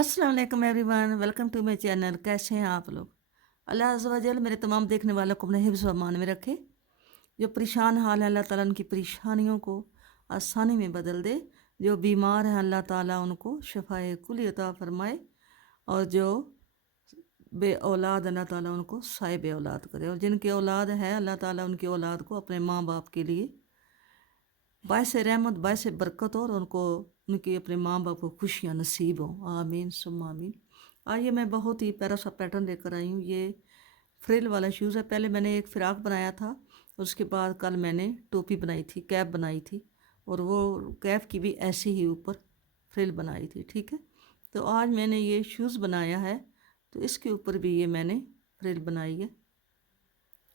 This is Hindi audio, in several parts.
अस्सलाम वालेकुम everyone, welcome to my channel. कैसे हैं आप लोग? अल्लाह अज़्ज़ व जल मेरे तमाम देखने वालों को अपने हिफ्ज़ व अमान में रखे। जो परेशान हाल है अल्लाह ताला उनकी परेशानियों को आसानी में बदल दे। जो बीमार हैं अल्लाह ताला उनको शफ़ाए कुली अता फ़रमाए। और जो बे औलाद अल्लाह ताला उनको साहिब औलाद करे। और जिनकी औलाद है अल्लाह ताला उनकी औलाद को अपने माँ बाप के लिए बायस रहमत बायस बरकत हो और उनको उनकी अपने माँ बाप को खुशियाँ नसीब हों। आमीन सुम्मा आमीन। आज मैं बहुत ही प्यारा सा पैटर्न लेकर आई हूँ। ये फ्रिल वाला शूज़ है। पहले मैंने एक फ़्राक बनाया था, उसके बाद कल मैंने टोपी बनाई थी, कैप बनाई थी, और वो कैप की भी ऐसी ही ऊपर फ्रिल बनाई थी। ठीक है, तो आज मैंने ये शूज़ बनाया है, तो इसके ऊपर भी ये मैंने फ्रिल बनाई है,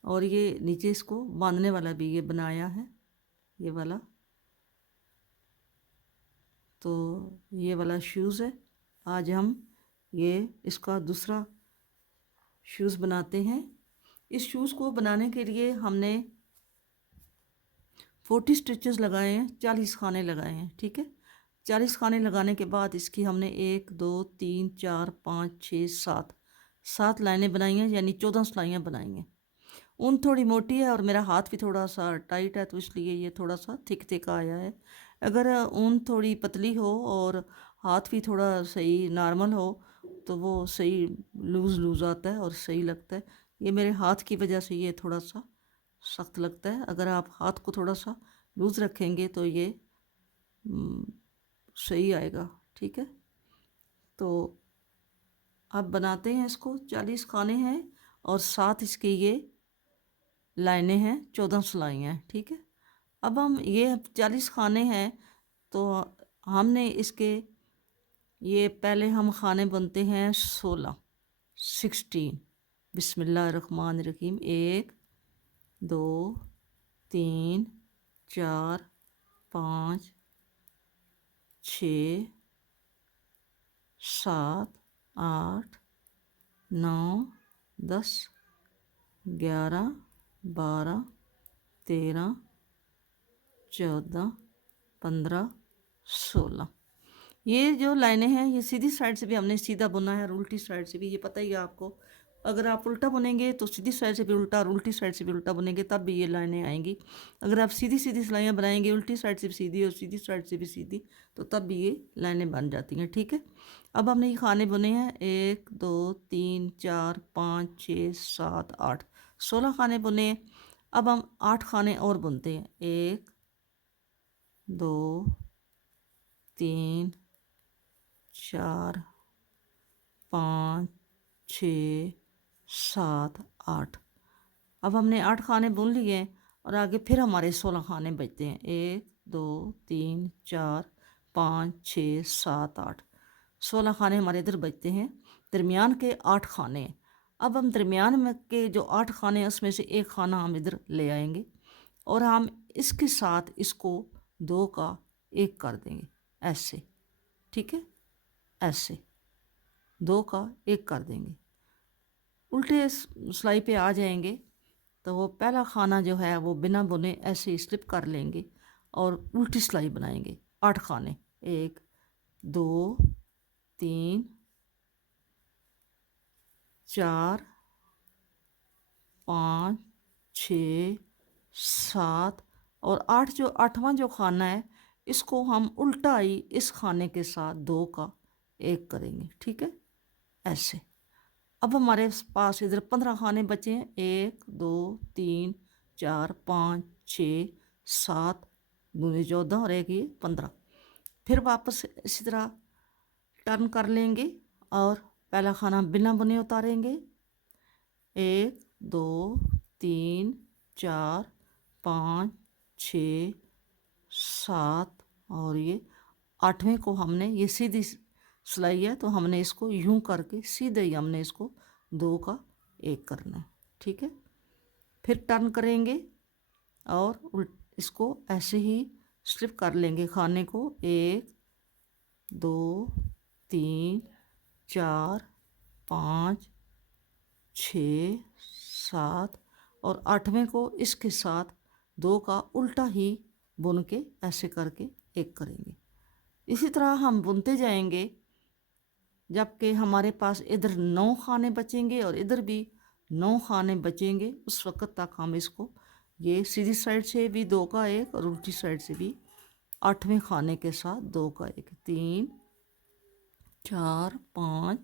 और ये नीचे इसको बांधने वाला भी ये बनाया है, ये वाला। तो ये वाला शूज़ है। आज हम ये इसका दूसरा शूज़ बनाते हैं। इस शूज़ को बनाने के लिए हमने 40 स्टिचेस लगाए हैं, 40 खाने लगाए हैं। ठीक है, 40 खाने लगाने के बाद इसकी हमने 1 2 3 4 5 6 7 लाइनें बनाई हैं, यानी 14 सिलाइयाँ बनाई हैं। ऊन थोड़ी मोटी है और मेरा हाथ भी थोड़ा सा टाइट है, तो इसलिए ये थोड़ा सा थिक थिक आया है। अगर ऊन थोड़ी पतली हो और हाथ भी थोड़ा सही नॉर्मल हो तो वो सही लूज़ लूज़ आता है और सही लगता है। ये मेरे हाथ की वजह से ये थोड़ा सा सख्त लगता है। अगर आप हाथ को थोड़ा सा लूज़ रखेंगे तो ये हम्म, सही आएगा। ठीक है, तो अब बनाते हैं इसको। 40 खाने हैं और साथ इसके ये लाइनें हैं, 14 सिलाइयाँ हैं। ठीक है, अब हम ये 40 खाने हैं, तो हमने इसके ये पहले हम खाने बनते हैं 16 बिस्मिल्लाहिर्रहमानिर्रहीम। 1 2 3 4 5 6 7 8 9 10 11 12 13 14 15 16। ये जो लाइनें हैं ये सीधी साइड से भी हमने सीधा बुना है और उल्टी साइड से भी, ये पता ही है आपको। अगर आप उल्टा बुनेंगे तो सीधी साइड से भी उल्टा और उल्टी साइड से भी उल्टा बुनेंगे तब भी ये लाइनें आएंगी। अगर आप सीधी सीधी सिलाइयाँ बनाएंगे, उल्टी साइड से भी सीधी और सीधी साइड से भी सीधी, तो तब भी ये लाइनें बन जाती हैं। ठीक है, अब हमने ये खाने बुने हैं 1 2 3 4 5 6 7 8, 16 खाने बुने हैं। अब हम 8 खाने और बुनते हैं। 1 2 3 4 5 6 7 8। अब हमने 8 खाने बुन लिए और आगे फिर हमारे 16 खाने बचते हैं। 1 2 3 4 5 6 7 8, 16 खाने हमारे इधर बचते हैं। दरमियान के 8 खाने हैं। अब हम दरमियान में के जो 8 खाने हैं उसमें से एक खाना हम इधर ले आएंगे और हम इसके साथ इसको 2 का 1 कर देंगे, ऐसे। ठीक है, ऐसे 2 का 1 कर देंगे, उल्टे सिलाई पे आ जाएंगे। तो वो पहला खाना जो है वो बिना बुने ऐसे ही स्लिप कर लेंगे और उल्टी सिलाई बनाएंगे। 8 खाने, 1 2 3 4 5 6 7 और 8, जो 8वां जो खाना है इसको हम उल्टा ही इस खाने के साथ 2 का 1 करेंगे। ठीक है, ऐसे। अब हमारे पास इधर 15 खाने बचे हैं। 1 2 3 4 5 6 7 दूनी 14 और एक ये 15। फिर वापस इसी तरह टर्न कर लेंगे और पहला खाना बिना बुने उतारेंगे। 1 2 3 4 5 6 7 और ये 8वें को हमने, ये सीधी सिलाई है तो हमने इसको यूं करके सीधे ही हमने इसको 2 का 1 करना है। ठीक है, फिर टर्न करेंगे और इसको ऐसे ही स्लिप कर लेंगे खाने को। 1 2 3 4 5 6 7 और 8वें को इसके साथ 2 का उल्टा ही बुन के ऐसे करके 1 करेंगे। इसी तरह हम बुनते जाएंगे जबकि हमारे पास इधर 9 खाने बचेंगे और इधर भी 9 खाने बचेंगे। उस वक्त तक हम इसको ये सीधी साइड से भी 2 का 1 और उल्टी साइड से भी 8वें खाने के साथ 2 का 1, 3 4 5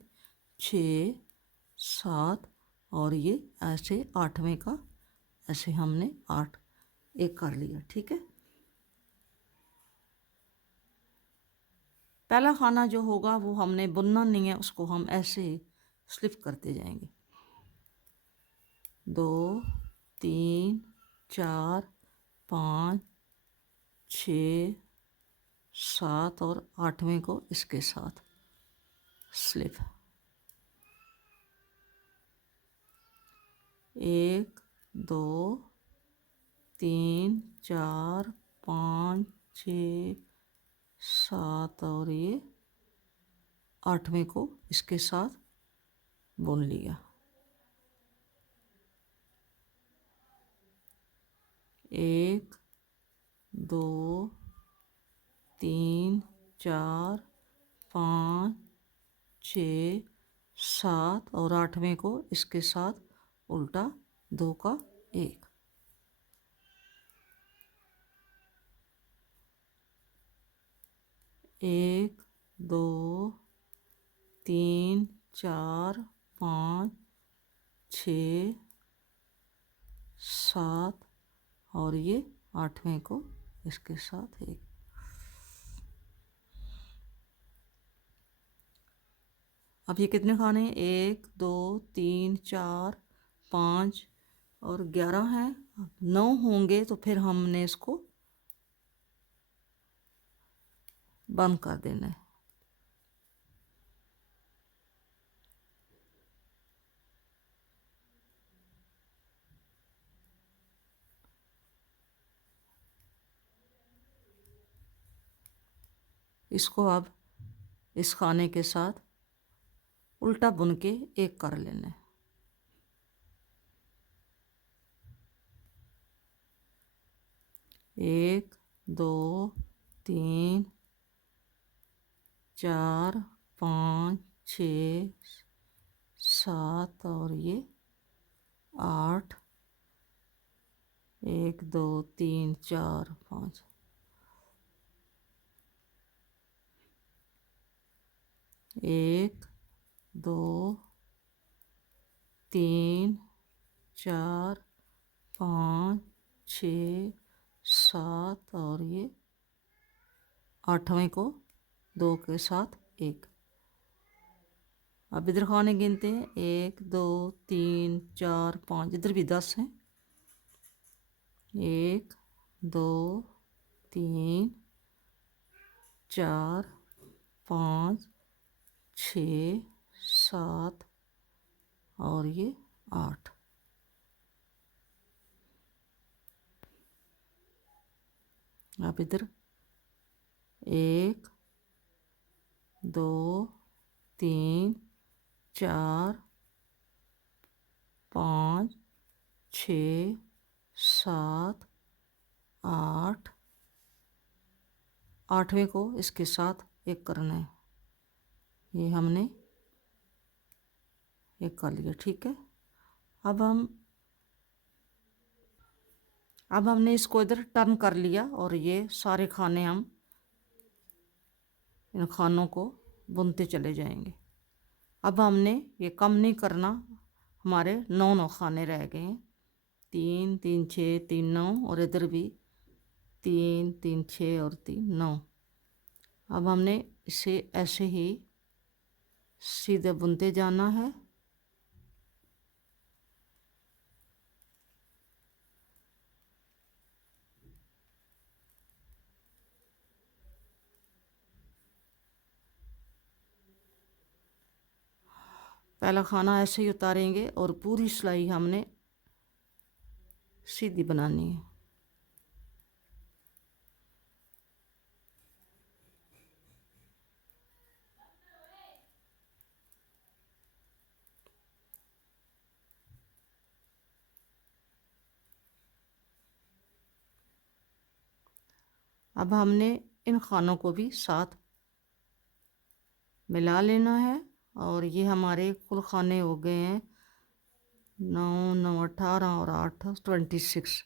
6 7 और ये ऐसे 8वें का ऐसे हमने 8 एक कर लिया। ठीक है, पहला खाना जो होगा वो हमने बुनना नहीं है, उसको हम ऐसे स्लिप करते जाएंगे। 2 3 4 5 6 7 और 8वें को इसके साथ स्लिप। 1 2 3 4 5 6 7 और ये 8वें को इसके साथ बुन लिया। 1 2 3 4 5 6 7 और 8वें को इसके साथ उल्टा 2 का 1। 1 2 3 4 5 6 7 और ये 8वें को इसके साथ 1। अब ये कितने खाने हैं? 1 2 3 4 5 और 11 हैं। 9 होंगे तो फिर हमने इसको बंद कर देना है। इसको अब इस खाने के साथ उल्टा बुन के 1 कर लेना है। 1 2 3 4 5 6 7 और ये 8 1 2 3 4 5 1 2 3 4 5 6 7 और ये 8वें को 2 के साथ 1। अब इधर खाने गिनते हैं। 1 2 3 4 5, इधर भी 10 हैं। 1 2 3 4 5 6 7 और ये 8। अब इधर 1 2 3 4 5 6 7 8, 8वें को इसके साथ 1 करना है। ये हमने 1 कर लिया। ठीक है, अब हमने इसको इधर टर्न कर लिया और ये सारे खाने हम इन खानों को बुनते चले जाएंगे। अब हमने ये कम नहीं करना, हमारे 9 खाने रह गए हैं। 3 3 6 3 9 और इधर भी 3 3 6 और 3 9। अब हमने इसे ऐसे ही सीधे बुनते जाना है। पहला खाना ऐसे ही उतारेंगे और पूरी सिलाई हमने सीधी बनानी है। अब हमने इन खानों को भी साथ मिला लेना है और ये हमारे कुल खाने हो गए हैं 9 9 18 और 8 26,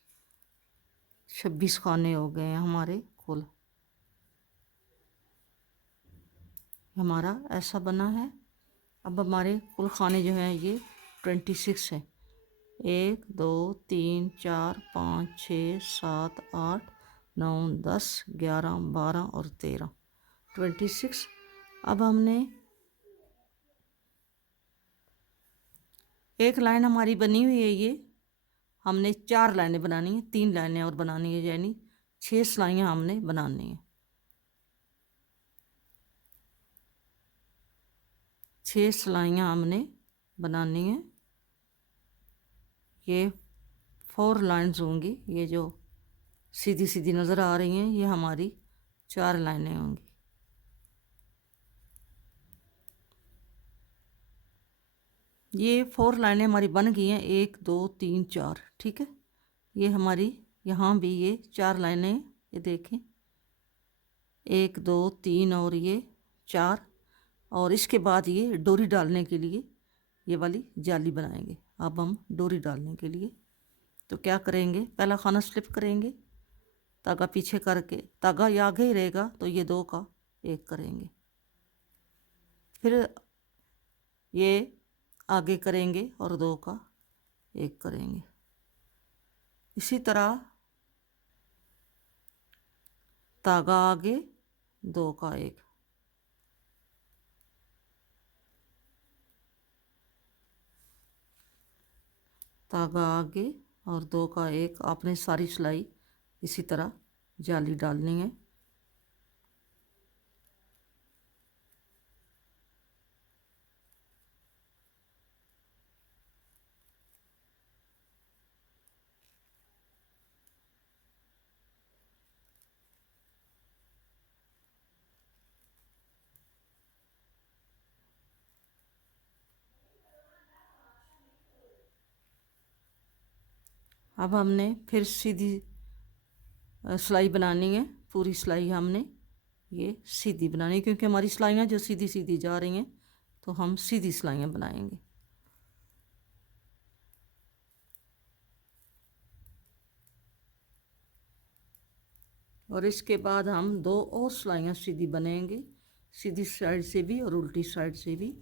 26 खाने हो गए हैं हमारे कुल। हमारा ऐसा बना है। अब हमारे कुल खाने जो हैं ये 26 हैं। 1 2 3 4 5 6 7 8 9 10 11 12 और 13, 26। अब हमने एक लाइन हमारी बनी हुई है, ये हमने 4 लाइनें बनानी है, 3 लाइनें और बनानी है, यानी 6 सिलाइयाँ हमने बनानी है। 6 सिलाइयाँ हमने बनानी है। ये 4 लाइन्स होंगी, ये जो सीधी सीधी नज़र आ रही हैं ये हमारी 4 लाइनें होंगी। ये 4 लाइनें हमारी बन गई हैं, 1 2 3 4, ठीक है। ये हमारी यहाँ भी ये 4 लाइनें, ये देखें 1 2 3 और ये 4, और इसके बाद ये डोरी डालने के लिए ये वाली जाली बनाएंगे। अब हम डोरी डालने के लिए तो क्या करेंगे, पहला खाना स्लिप करेंगे, धागा पीछे करके, धागा ये आगे ही रहेगा तो ये 2 का 1 करेंगे, फिर ये आगे करेंगे और 2 का 1 करेंगे। इसी तरह धागा आगे 2 का 1, धागा आगे और 2 का 1। आपने सारी सिलाई इसी तरह जाली डालनी है। अब हमने फिर सीधी सिलाई बनानी है, पूरी सिलाई हमने ये सीधी बनानी है, क्योंकि हमारी सिलाइयाँ जो सीधी सीधी जा रही हैं तो हम सीधी सिलाइयाँ बनाएंगे। और इसके बाद हम 2 और सिलाइयाँ सीधी बनेंगे, सीधी साइड से भी और उल्टी साइड से भी।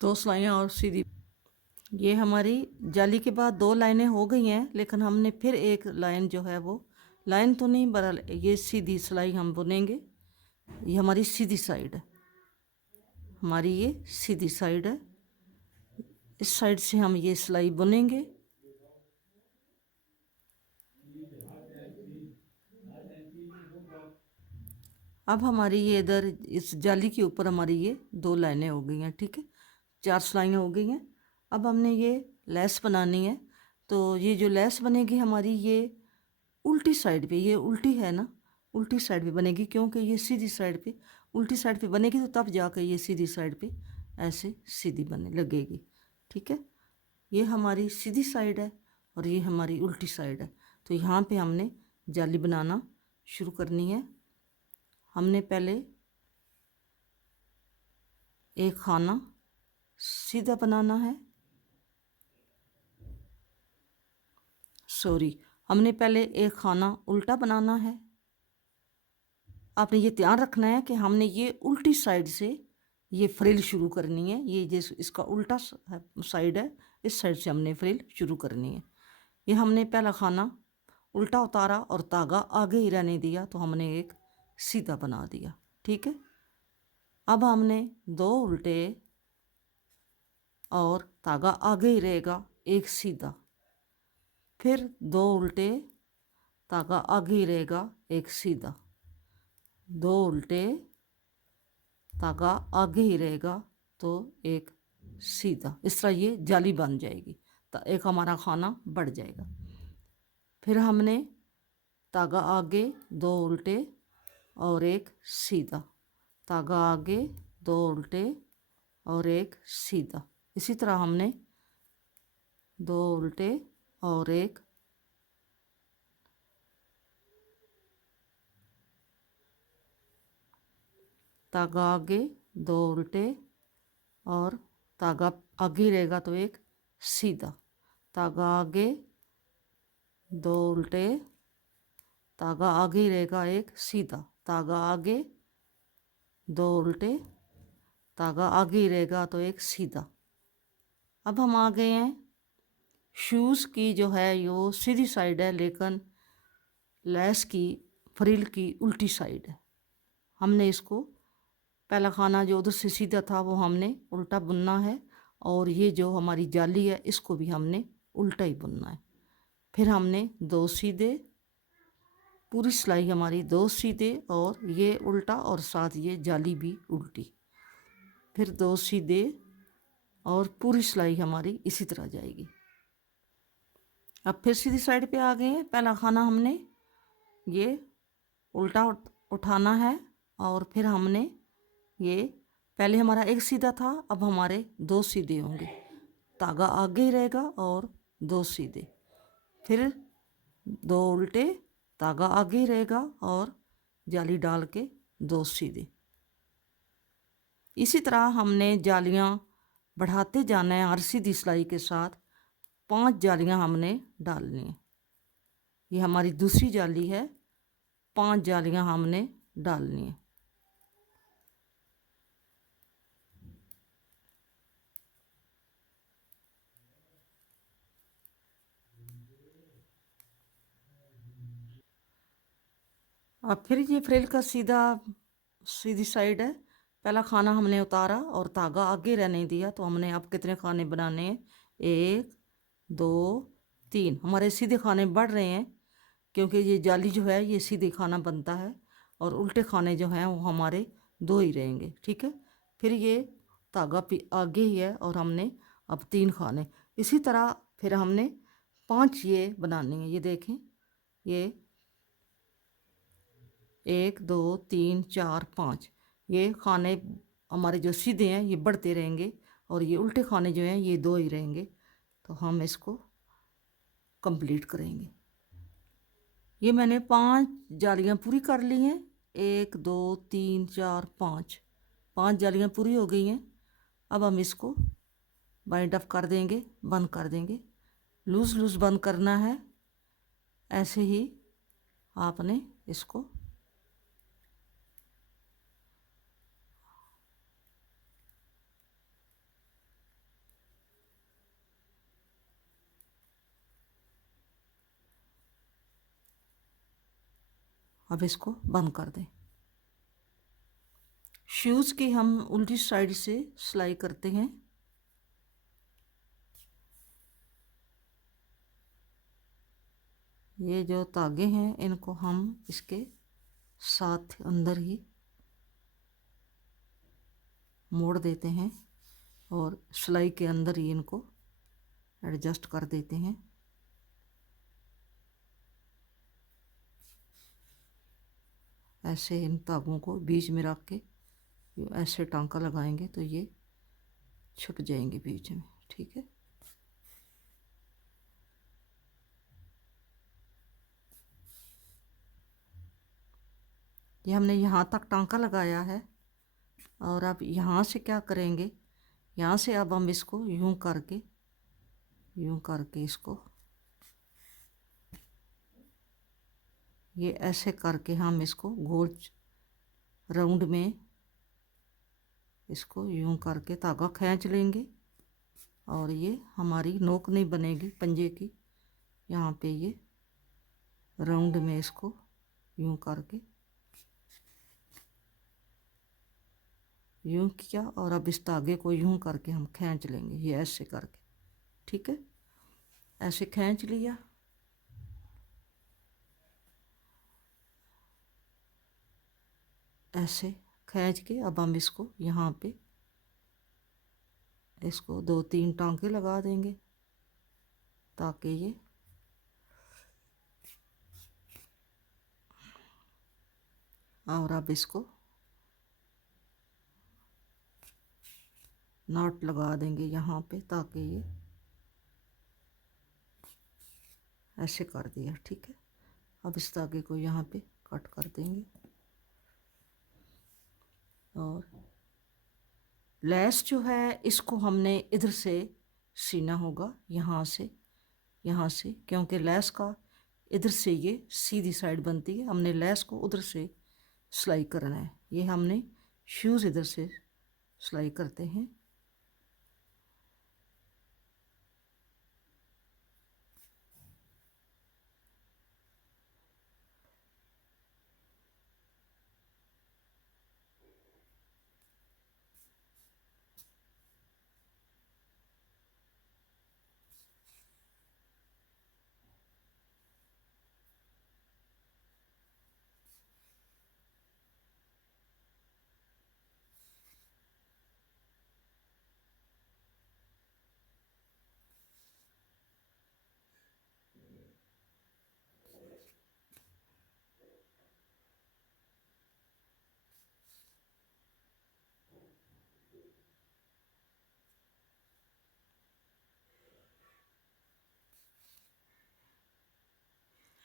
दो सिलाइयाँ और सीधी। ये हमारी जाली के बाद 2 लाइनें हो गई हैं, लेकिन हमने फिर एक लाइन जो है वो लाइन तो नहीं बरल, ये सीधी सिलाई हम बुनेंगे। ये हमारी सीधी साइड है, हमारी ये सीधी साइड है। इस साइड से हम ये सिलाई बुनेंगे। अब हमारी ये इधर इस जाली के ऊपर हमारी ये 2 लाइनें हो गई हैं, ठीक है, 4 सिलाइयाँ हो गई हैं। अब हमने ये लेस बनानी है, तो ये जो लेस बनेगी हमारी ये उल्टी साइड पे, ये उल्टी है ना, उल्टी साइड पे बनेगी, क्योंकि ये सीधी साइड पे, उल्टी साइड पे बनेगी तो तब जाकर ये सीधी साइड पे ऐसे सीधी बनने लगेगी, ठीक है। ये हमारी सीधी साइड है और ये हमारी उल्टी साइड है। तो यहाँ पे हमने जाली बनाना शुरू करनी है। हमने पहले एक खाना सीधा बनाना है, सॉरी, हमने पहले एक खाना उल्टा बनाना है। आपने ये ध्यान रखना है कि हमने ये उल्टी साइड से ये फ्रिल शुरू करनी है। ये जिस इसका उल्टा साइड है, इस साइड से हमने फ्रिल शुरू करनी है। ये हमने पहला खाना उल्टा उतारा और धागा आगे ही रहने दिया, तो हमने एक सीधा बना दिया, ठीक है। अब हमने 2 उल्टे और धागा आगे ही रहेगा, एक सीधा, फिर 2 उल्टे, धागा आगे ही रहेगा, एक सीधा, 2 उल्टे, धागा आगे ही रहेगा तो एक सीधा। इस तरह ये जाली बन जाएगी, तो एक हमारा खाना बढ़ जाएगा। फिर हमने धागा आगे, दो उल्टे और एक सीधा, धागा आगे, दो उल्टे और एक सीधा। इसी तरह हमने दो उल्टे और एक धागा आगे, दो उल्टे और धागा आगे रहेगा तो एक सीधा, धागा आगे, दो उल्टे, धागा आगे रहेगा एक सीधा, धागा आगे, दो उल्टे, धागा आगे रहेगा तो एक सीधा। अब हम आ गए हैं शूज़ की जो है यो सीधी साइड है, लेकिन लेस की फ्रिल की उल्टी साइड है। हमने इसको पहला खाना जो उधर से सीधा था वो हमने उल्टा बुनना है, और ये जो हमारी जाली है इसको भी हमने उल्टा ही बुनना है। फिर हमने दो सीधे, पूरी सिलाई हमारी दो सीधे और ये उल्टा और साथ ये जाली भी उल्टी, फिर दो सीधे और पूरी सिलाई हमारी इसी तरह जाएगी। अब फिर सीधी साइड पे आ गए हैं। पहला खाना हमने ये उल्टा उठाना है, और फिर हमने ये पहले हमारा एक सीधा था, अब हमारे दो सीधे होंगे, धागा आगे ही रहेगा और दो सीधे, फिर दो उल्टे, धागा आगे ही रहेगा और जाली डाल के दो सीधे। इसी तरह हमने जालियां बढ़ाते जाना है। हर सीधी सिलाई के साथ 5 जालियां हमने डालनी है। ये हमारी दूसरी जाली है, 5 जालियां हमने डालनी है। अब फिर ये फ्रिल का सीधी साइड है। पहला खाना हमने उतारा और धागा आगे रहने दिया, तो हमने अब कितने खाने बनाने हैं, 1 2 3। हमारे सीधे खाने बढ़ रहे हैं क्योंकि ये जाली जो है ये सीधे खाना बनता है, और उल्टे खाने जो हैं वो हमारे दो ही रहेंगे। ठीक है, फिर ये धागा आगे ही है और हमने अब 3 खाने। इसी तरह फिर हमने 5 ये बनाने हैं। ये देखें, ये 1 2 3 4 5 ये खाने हमारे जो सीधे हैं ये बढ़ते रहेंगे, और ये उल्टे खाने जो हैं ये दो ही रहेंगे। तो हम इसको कंप्लीट करेंगे। ये मैंने 5 जालियां पूरी कर ली हैं। 1 2 3 4 5 जालियां पूरी हो गई हैं। अब हम इसको बाइंड अप कर देंगे, बंद कर देंगे। लूज़ लूज़ बंद करना है। ऐसे ही आपने इसको अब इसको बंद कर दें। शूज़ की हम उल्टी साइड से सिलाई करते हैं। ये जो धागे हैं इनको हम इसके साथ अंदर ही मोड़ देते हैं और सिलाई के अंदर ही इनको एडजस्ट कर देते हैं। ऐसे इन धागों को बीच में रख के ऐसे टांका लगाएंगे तो ये छुप जाएंगे बीच में। ठीक है, ये हमने यहाँ तक टांका लगाया है, और अब यहाँ से क्या करेंगे, यहाँ से अब हम इसको यूं करके इसको ये ऐसे करके हम इसको गोल राउंड में इसको यूं करके धागा खींच लेंगे, और ये हमारी नोक नहीं बनेगी पंजे की। यहाँ पे ये राउंड में इसको यूं करके यूं किया, और अब इस धागे को यूं करके हम खींच लेंगे, ये ऐसे करके। ठीक है, ऐसे खींच लिया। ऐसे खींच के अब हम इसको यहाँ पे इसको 2-3 टांके लगा देंगे ताकि ये और अब इसको नॉट लगा देंगे यहाँ पे, ताकि ये ऐसे कर दिया। ठीक है, अब इस धागे को यहाँ पे कट कर देंगे। और लेस जो है इसको हमने इधर से सीना होगा, यहाँ से, क्योंकि लेस का इधर से ये सीधी साइड बनती है, हमने लेस को उधर से सिलाई करना है। ये हमने शूज़ इधर से सिलाई करते हैं।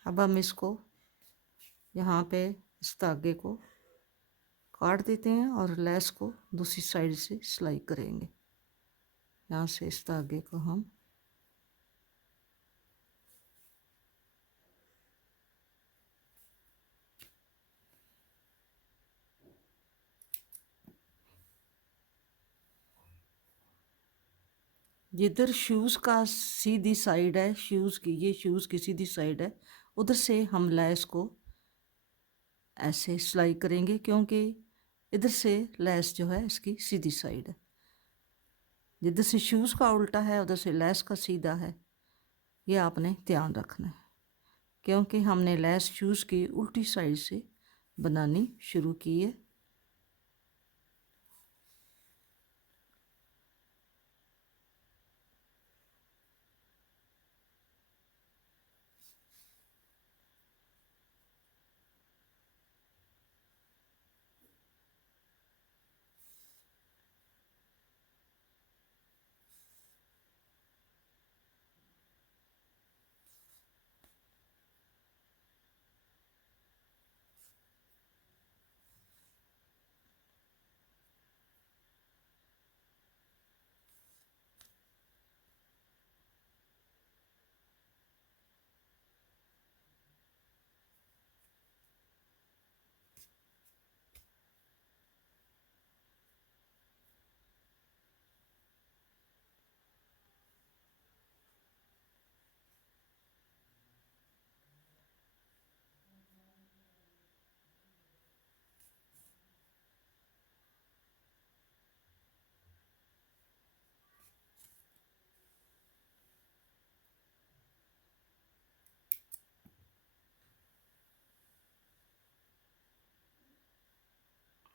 अब हम इसको यहाँ पे इस धागे को काट देते हैं और लेस को दूसरी साइड से सिलाई करेंगे। यहाँ से इस धागे को हम जिधर शूज़ का सीधी साइड है, शूज़ की, ये शूज़ की सीधी साइड है, उधर से हम लेस को ऐसे सिलाई करेंगे, क्योंकि इधर से लेस जो है इसकी सीधी साइड है। जिधर से शूज़ का उल्टा है उधर से लेस का सीधा है, ये आपने ध्यान रखना है, क्योंकि हमने लेस शूज़ की उल्टी साइड से बनानी शुरू की है।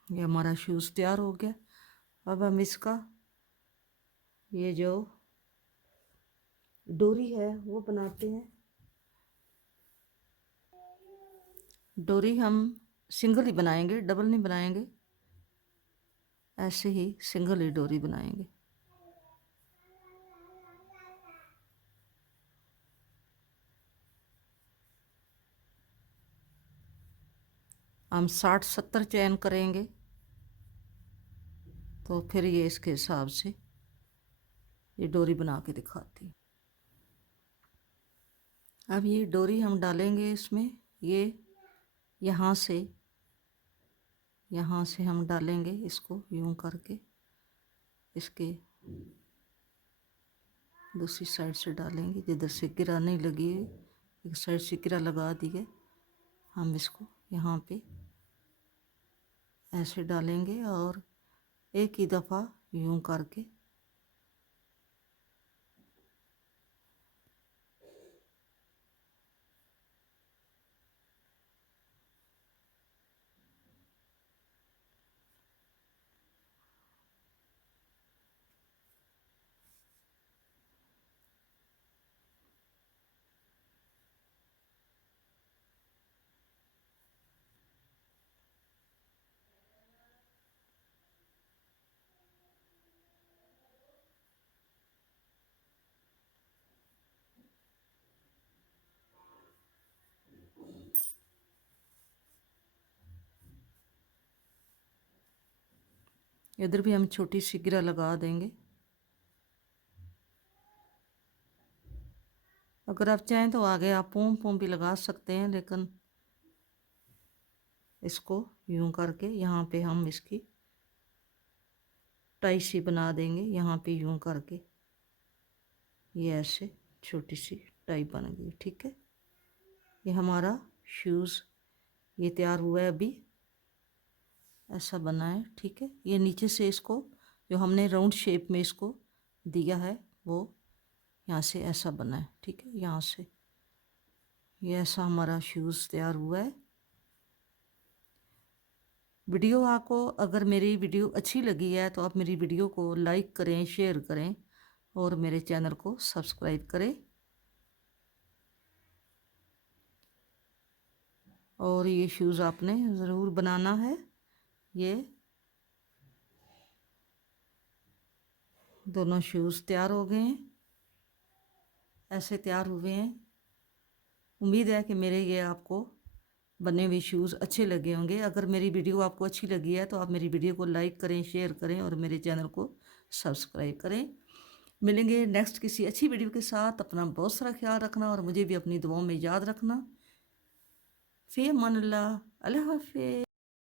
ये हमारा शूज़ तैयार हो गया। अब हम इसका ये जो डोरी है वो बनाते हैं। डोरी हम सिंगल ही बनाएंगे, डबल नहीं बनाएंगे, ऐसे ही सिंगल ही डोरी बनाएंगे। हम 60-70 चैन करेंगे, तो फिर ये इसके हिसाब से ये डोरी बना के दिखाती। अब ये डोरी हम डालेंगे इसमें, ये यहाँ से हम डालेंगे इसको यूं करके, इसके दूसरी साइड से डालेंगे, जिधर से गिरा नहीं लगी है, एक साइड से गिरा लगा दिए। हम इसको यहाँ पे ऐसे डालेंगे और एक ही दफ़ा यूं करके इधर भी हम छोटी सी गिरा लगा देंगे। अगर आप चाहें तो आगे आप पोम पोम भी लगा सकते हैं, लेकिन इसको यूं करके यहाँ पे हम इसकी टाई सी बना देंगे। यहाँ पे यूं करके ये ऐसे छोटी सी टाई बन गई। ठीक है, ये हमारा शूज़ ये तैयार हुआ है। अभी ऐसा बना है। ठीक है, ये नीचे से इसको जो हमने राउंड शेप में इसको दिया है वो यहाँ से ऐसा बना है। ठीक है, यहाँ से ये ऐसा हमारा शूज़ तैयार हुआ है। वीडियो आपको अगर मेरी वीडियो अच्छी लगी है तो आप मेरी वीडियो को लाइक करें, शेयर करें और मेरे चैनल को सब्सक्राइब करें। और ये शूज़ आपने ज़रूर बनाना है। ये दोनों शूज़ तैयार हो गए हैं, ऐसे तैयार हुए हैं। उम्मीद है कि मेरे ये आपको बने हुए शूज़ अच्छे लगे होंगे। अगर मेरी वीडियो आपको अच्छी लगी है तो आप मेरी वीडियो को लाइक करें, शेयर करें और मेरे चैनल को सब्सक्राइब करें। मिलेंगे नेक्स्ट किसी अच्छी वीडियो के साथ। अपना बहुत सारा ख्याल रखना और मुझे भी अपनी दुआओं में याद रखना। फ़ी अमान अल्लाह, अल्लाह हाफ़िज़।